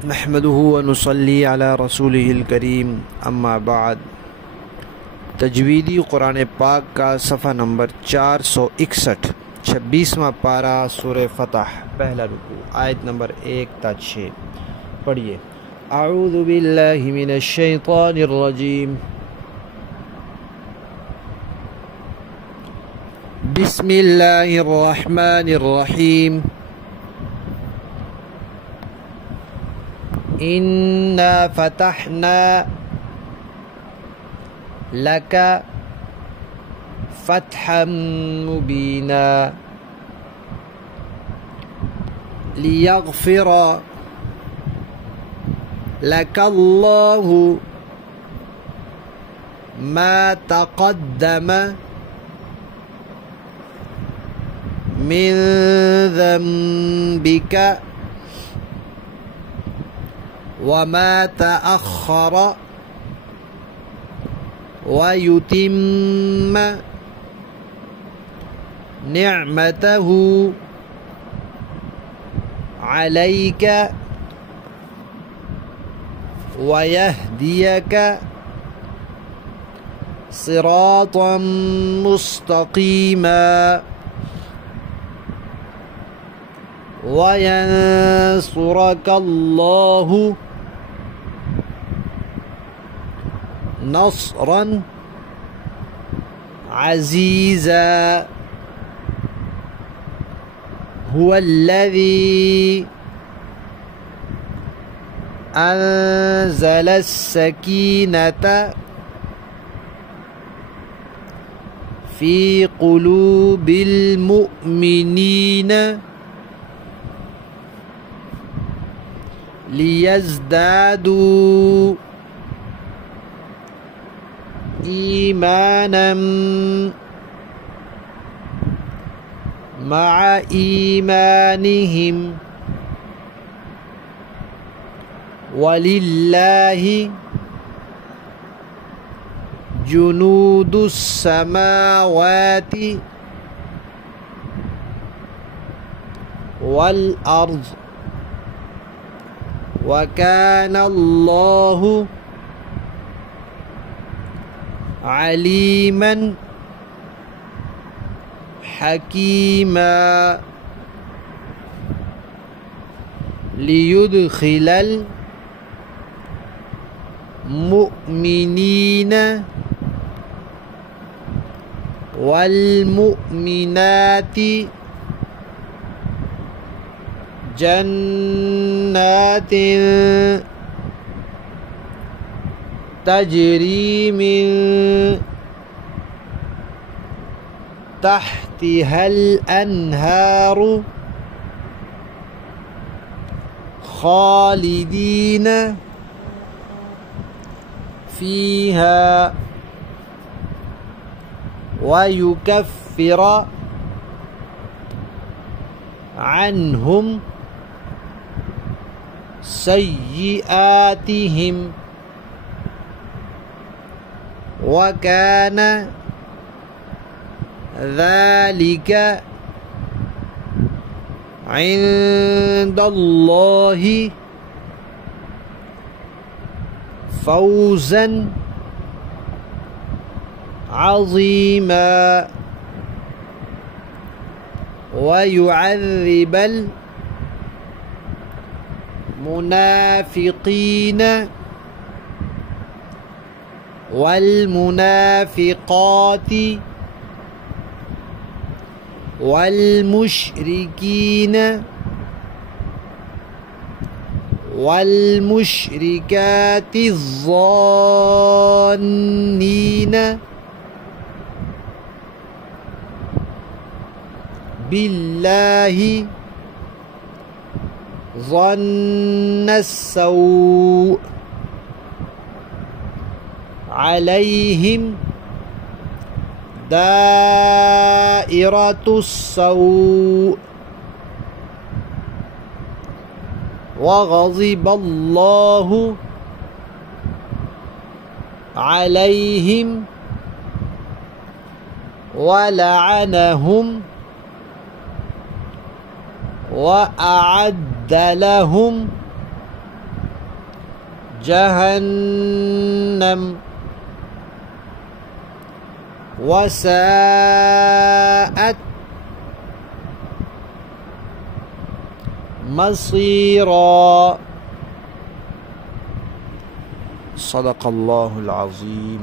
नहमदुहु व नुसल्ली अला रसूलिहिल करीम अम्मा बाद। तजवीदी कुरान पाक का सफ़ा नंबर 461 26वां पारा सूरह फतह पहला रुकू आयत नंबर 1 ता 6 पढ़िए। अऊज़ु बिल्लाहि मिनश शैतानिर रजीम बिस्मिल्लाहिर रहमानिर रहीम इन्ना फतहना लका फतहम मुबीना लियग़फ़िरा लकल्लाहु मा तक़द्दम मिन ज़ंबिका वमा तअख़्ख़र वयुतिम्म निअमतहु अलैका वयहदियका सिरातम मुस्तक़ीमा वयंसुरकल्लाहु नस्रन अज़ीज़ा हुवल्लज़ी अंज़लस्सकीनता फ़ी क़ुलूबिल मुअमिनीन लियज़दादू ईमानम मअ ईमानिहिम वलिल्लाहि जुनूदुस समावाति वल अर्ज़ वकानल्लाहु अलीमन हकीमा लियुदखिलल मुअमिनीन वल मुअमिनाति जन्नातिन तजरी मिन तहतिहल अन्हारु खालिदीन फीहा वयुकफ्फिर अन्हुम सय्यिआतिहिम वकान ज़ालिका इंदल्लाहि फ़ौज़न अज़ीमा वयुअज़्ज़िबल मुनाफ़िक़ीन वल्मुनाफ़िक़ाति वल्मुश्रिकीन वल्मुश्रिकाति ज़ान्नीन बिल्लाहि ज़न्नस्सौअ अलैहिम दाइरतुस्सौअ वग़ज़िबल्लाहु अलैहिम वलअनहुम वअअद्द लहुम जहन्नम वसाअत मसीरा। सदक़ल्लाहुल अज़ीम।